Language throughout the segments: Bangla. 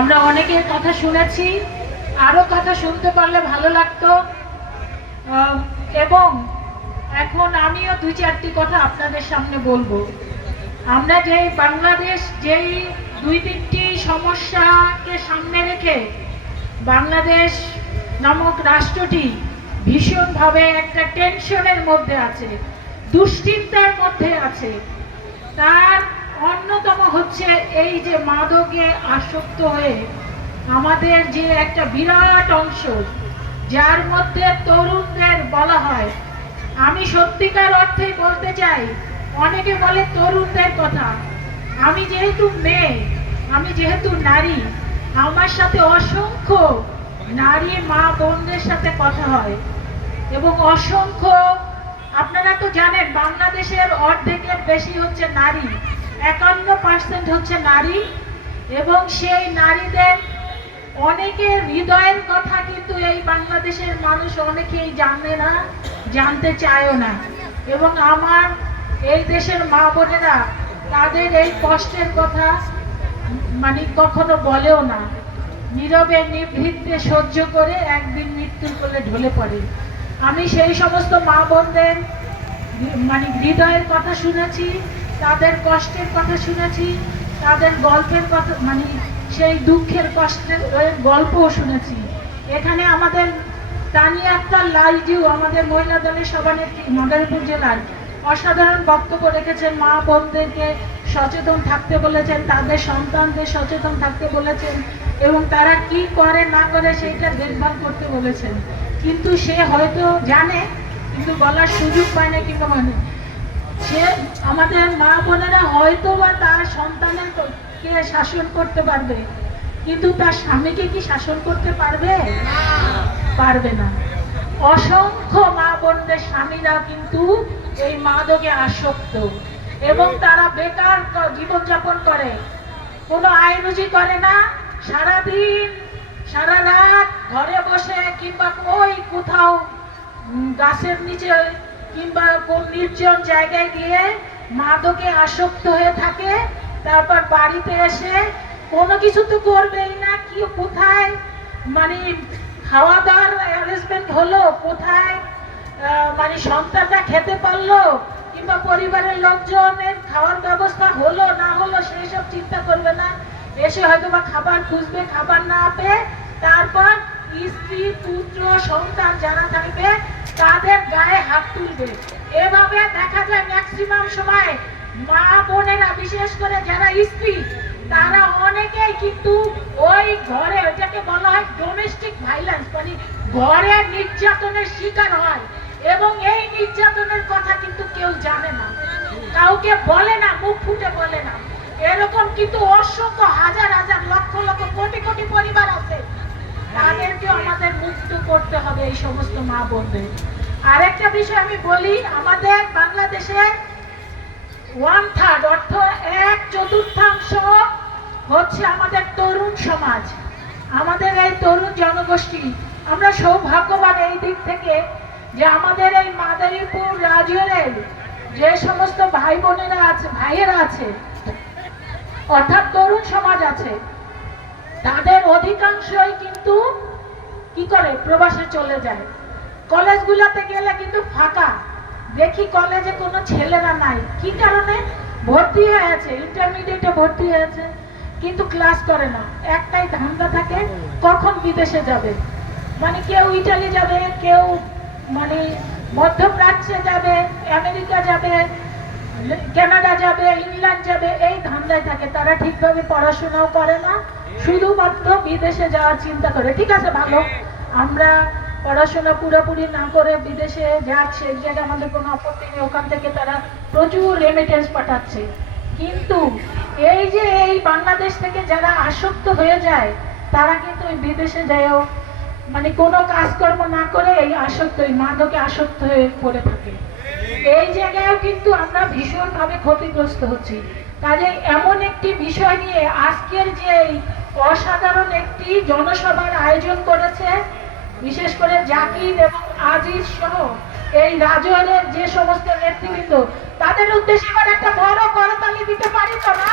আমরা অনেকের কথা শুনেছি, আরো কথা শুনতে পারলে ভালো লাগতো। এবং এখন আমিও দুই চারটি কথা আপনাদের সামনে বলবো। আমরা যেই বাংলাদেশ যেই দুই তিনটি সমস্যাকে সামনে রেখে বাংলাদেশ নামক রাষ্ট্রটি ভীষণভাবে একটা টেনশনের মধ্যে আছে, দুশ্চিন্তার মধ্যে আছে। তার অন্যতম হচ্ছে এই যে মাদকে আসক্ত হয়ে আমাদের যে একটা বিরাট অংশ, যার মধ্যে তরুণদের বলা হয়। আমি সত্যিকার অর্থে বলতে চাই, অনেকে বলে তরুণদের কথা। আমি যেহেতু মেয়ে, আমি যেহেতু নারী, আমার সাথে অসংখ্য নারী মা বোনদের সাথে কথা হয় এবং অসংখ্য, আপনারা তো জানেন বাংলাদেশের অর্ধেকের বেশি হচ্ছে নারী, 51% হচ্ছে নারী। এবং সেই নারীদের অনেকের হৃদয়ের কথা কিন্তু এই বাংলাদেশের মানুষ অনেকেই জানে না, জানতে চায়ও না। এবং আমার এই দেশের মা বোনেরা তাদের এই কষ্টের কথা মানে কখনো বলেও না, নীরবে নিভৃতে সহ্য করে একদিন মৃত্যুর কোলে ঢলে পড়ে। আমি সেই সমস্ত মা বোনদের মানে হৃদয়ের কথা শুনেছি, তাদের কষ্টের কথা শুনেছি, তাদের গল্পের কথা মানে সেই দুঃখের কষ্টের গল্পও শুনেছি। এখানে আমাদের তানিয়া আক্তার লালজিউ আমাদের মহিলা দলের সভানেত্রী মাদারীপুর জেলার অসাধারণ বক্তব্য রেখেছেন। মা বোনদেরকে সচেতন থাকতে বলেছেন, তাদের সন্তানদের সচেতন থাকতে বলেছেন এবং তারা কি করে না করে সেইটা দেখভাল করতে বলেছেন। কিন্তু সে হয়তো জানে কিন্তু বলার সুযোগ পায় না, কিন্তু মানে সে আমাদের মা বোনেরা হয়তো বা তার সন্তানের কে শাসন করতে পারবে, কিন্তু তার স্বামীকে কি শাসন করতে পারবে? পারবে না। অসংখ্য মা বোনদের স্বামীরা কিন্তু এই মাদকে আসক্ত এবং তারা বেকার জীবনযাপন করে, কোনো আয় রুজি করে না, সারাদিন সারা রাত ঘরে বসে কিংবা ওই কোথাও গাছের নিচে কিংবা কোন নির্জন জায়গায় গিয়ে মাদকে আসক্ত হয়ে থাকে। তারপর বাড়িতে এসে কোনো কিছু তো করবেই না, কি কোথায় মানে খাওয়া দাওয়ার অ্যারেঞ্জমেন্ট হলো, কোথায় মানে সন্তানটা খেতে পারলো কিংবা পরিবারের লোকজনের খাওয়ার ব্যবস্থা হলো না হলো সেই সব চিন্তা করবে না। এসে হয়তো বা খাবার খুঁজবে, খাবার না পেয়ে তারপর স্ত্রী পুত্র সন্তান যারা থাকবে তাদের গায়ে হাত তুলবে। এভাবে দেখা যায় ম্যাক্সিমাম সময় মা বোনেরা, বিশেষ করে যারা স্ত্রী, তারা অনেকেই কিন্তু ওই ঘরে, ওইটাকে বলা হয় ডোমেস্টিক ভাইলেন্স, মানে ঘরে নির্যাতনের শিকার হয় এবং এই নির্যাতনের কথা কিন্তু কেউ জানে না, কাউকে বলে না, মুখ ফুটে বলে না। এরকম কিন্তু অসংখ্য হাজার হাজার লক্ষ লক্ষ কোটি কোটি পরিবার আছে, তাদেরকে আমাদের মুক্ত করতে হবে এই সমস্ত মা বোনদের। আরেকটা বিষয় আমি বলি, আমাদের বাংলাদেশে 1/3 অর্থ 1/4 হচ্ছে আমাদের তরুণ সমাজ, আমাদের এই তরুণ জনগোষ্ঠী। আমরা সৌভাগ্যবান এই দিক থেকে যে আমাদের এই মাদারীপুর রাজুরের যে সমস্ত ভাই বোনেরা আছে, ভাইয়েরা আছে, অর্থাৎ তরুণ সমাজ আছে, তাদের অধিকাংশই কিন্তু কি করে প্রবাসে চলে যায়। কলেজগুলোতে গেলে কিন্তু ফাঁকা দেখি, কলেজে কোনো ছেলেরা নাই। কি কারণে? ভর্তি হয়েছে, ইন্টারমিডিয়েটে ভর্তি হয়েছে কিন্তু ক্লাস করে না। একটাই ধান্দা থাকে, কখন বিদেশে যাবে, মানে কেউ ইটালি যাবে, কেউ মানে মধ্যপ্রাচ্যে যাবে, আমেরিকা যাবে, কানাডা যাবে, ইংল্যান্ড যাবে, এই ধান্দায় থাকে। তারা ঠিকভাবে পড়াশোনাও করে না, শুধুমাত্র বিদেশে যাওয়ার চিন্তা করে। ঠিক আছে, ভালো, আমরা পড়াশোনা পুরোপুরি না করে বিদেশে যাচ্ছে, এক জায়গায় আমাদের কোনো আপত্তি নেই, ওখান থেকে তারা প্রচুর রেমিটেন্স পাঠাচ্ছে। কিন্তু এই যে এই বাংলাদেশ থেকে যারা আসক্ত হয়ে যায়, তারা কিন্তু ওই বিদেশে যায়ও মানে কোনো কাজকর্ম না করে এই আসক্ত, এই মাদকে আসক্ত হয়ে পড়ে থাকে। এই জায়গায়ও কিন্তু আমরা ভীষণভাবে ক্ষতিগ্রস্ত হচ্ছি। কাজে এমন একটি বিষয় নিয়ে আজকের যে অসাধারণ একটি জনসভার আয়োজন করেছে, বিশেষ করে জাকির এবং আজিজ সহ এই রাজওয়ালের যে সমস্ত নেতৃবৃন্দ, তাদের উদ্দেশ্যে এবার একটা বড় করতালি দিতে পারি তো না?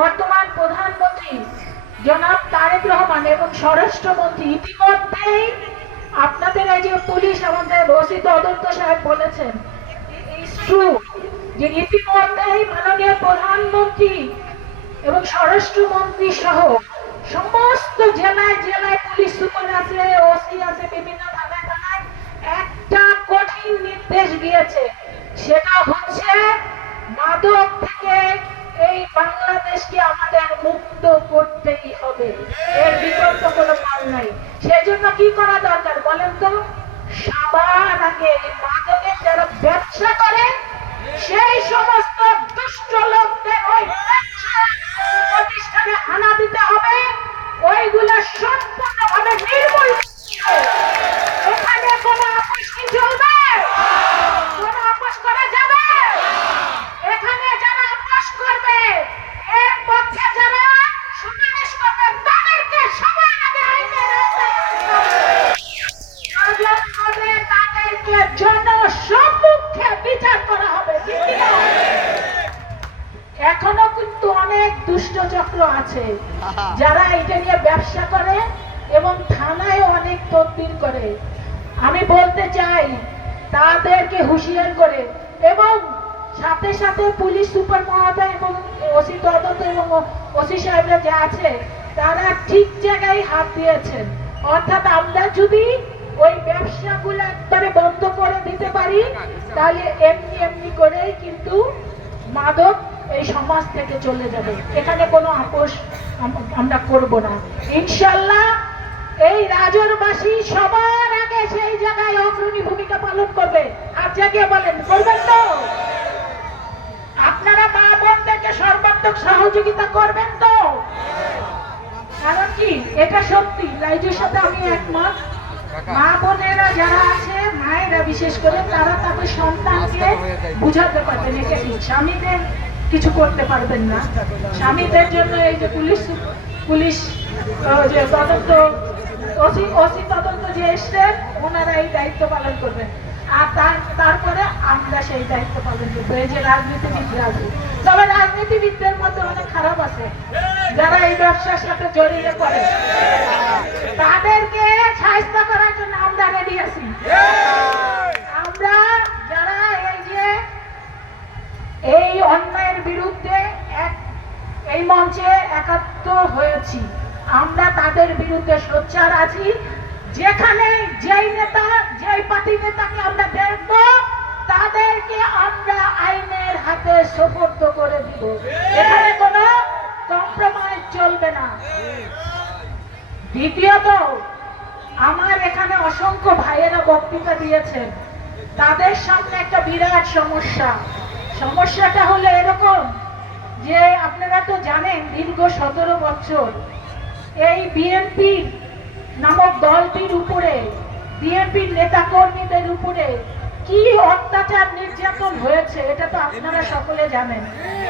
বর্তমান প্রধানমন্ত্রী জনাব তারেক রহমান এবং স্বরাষ্ট্রমন্ত্রী ইতিমধ্যেই আপনাদের এই যে পুলিশ আমাদের ওসি তদন্ত সাহেব বলেছেন যে ইতিমধ্যেই মাননীয় প্রধানমন্ত্রী এবং স্বরাষ্ট্রমন্ত্রী সহ সমস্ত জেলায় জেলায় পুলিশ সুপার আছে, ওসি আছে, বিভিন্ন থানায় থানায় একটা কঠিন নির্দেশ দিয়েছে। সেটা হচ্ছে মাদক থেকে এই বাংলাদেশকে আমাদের মুক্ত করতেই হবে, এর বিকল্প কোনো পথ নাই। সেই জন্য কি করা দরকার বলেন তো? সবার আগে মাদকের যারা ব্যবসা করে সেই সমস্ত দুষ্ট লোকদের ওই প্রতিষ্ঠানে হানা দিতে হবে, ওইগুলা সম্পূর্ণভাবে নির্মূল। এখানে কোনো আপোষ কি চলবে? কোনো আপোষ করা যাবে? এখানে যারা আপোষ করবে, এর পক্ষে যারা সুপারিশ করবে, তাদেরকে সবার আগে আইনের আওতায় তাদেরকে জনসম্মুখে বিচার করা হবে। এখনো কিন্তু অনেক দুষ্ট চক্র আছে যারা এটা নিয়ে ব্যবসা করে এবং থানায় অনেক তদবির করে। আমি বলতে চাই তাদেরকে হুঁশিয়ার করে, এবং সাথে সাথে পুলিশ সুপার মহোদয় এবং ওসি তদন্ত এবং ওসি সাহেবরা যে আছে তারা ঠিক জায়গায় হাত দিয়েছেন। অর্থাৎ আমরা যদি ওই ব্যবসাগুলো একবারে বন্ধ করে দিতে পারি তাহলে এমনি এমনি করেই কিন্তু মাদক এই সমাজ থেকে চলে যাবে। এখানে কোনো আপোষ আমরা করব না ইনশাল্লাহ। এই রাজনবাসী সবার আগে সেই জায়গায় অগ্রণী ভূমিকা পালন করবে। আর জায়গায় বলেন করবেন তো? আপনারা মা বোনদেরকে সর্বাত্মক সহযোগিতা করবেন তো? কারণ কি এটা সত্যি, লাইজুর সাথে আমি একমত। মা বোনেরা যারা আছে, মায়েরা বিশেষ করে, তারা তাদের সন্তানকে বুঝাতে পারবেন এটা কি। স্বামীদের কিছু করতে পারবেন না। স্বামীদের জন্য এই যে পুলিশ যে তদন্ত ওসি তদন্ত যে এসছেন ওনারা এই দায়িত্ব পালন করবেন। আর তারপরে আমরা সেই দায়িত্ব পালন করবো। এই যে রাজনীতিবিদরা আছে, তবে রাজনীতিবিদদের মধ্যে অনেক খারাপ আছে যারা এই ব্যবসার সাথে জড়িয়ে পড়ে, তাদেরকে সাহায্য করার জন্য আমরা রেডি আছি। আমরা যারা এই যে এই অন্যায়ের বিরুদ্ধে এই মঞ্চে একাত্ম হয়েছি, আমরা তাদের বিরুদ্ধে সোচ্চার আছি। যেখানে যেই নেতা, যেই পার্টি নেতাকে আমরা দেখব তাদেরকে আমরা আইনের হাতে সোপর্দ করে দিব। এখানে কোনো কম্প্রোমাইজ চলবে না। দ্বিতীয়ত, আমার এখানে অসংখ্য ভাইয়েরা বক্তৃতা দিয়েছেন, তাদের সামনে একটা বিরাট সমস্যাটা হলো এরকম যে আপনারা তো জানেন দীর্ঘ 17 বছর এই বিএনপি নামক দলটির উপরে, বিএনপির নেতা কর্মীদের উপরে কি অত্যাচার নির্যাতন হয়েছে এটা তো আপনারা সকলে জানেন।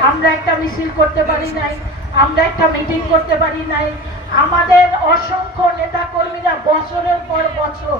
আমরা একটা মিছিল করতে পারি নাই, আমরা একটা মিটিং করতে পারি নাই। আমাদের অসংখ্য নেতা কর্মীরা বছরের পর বছর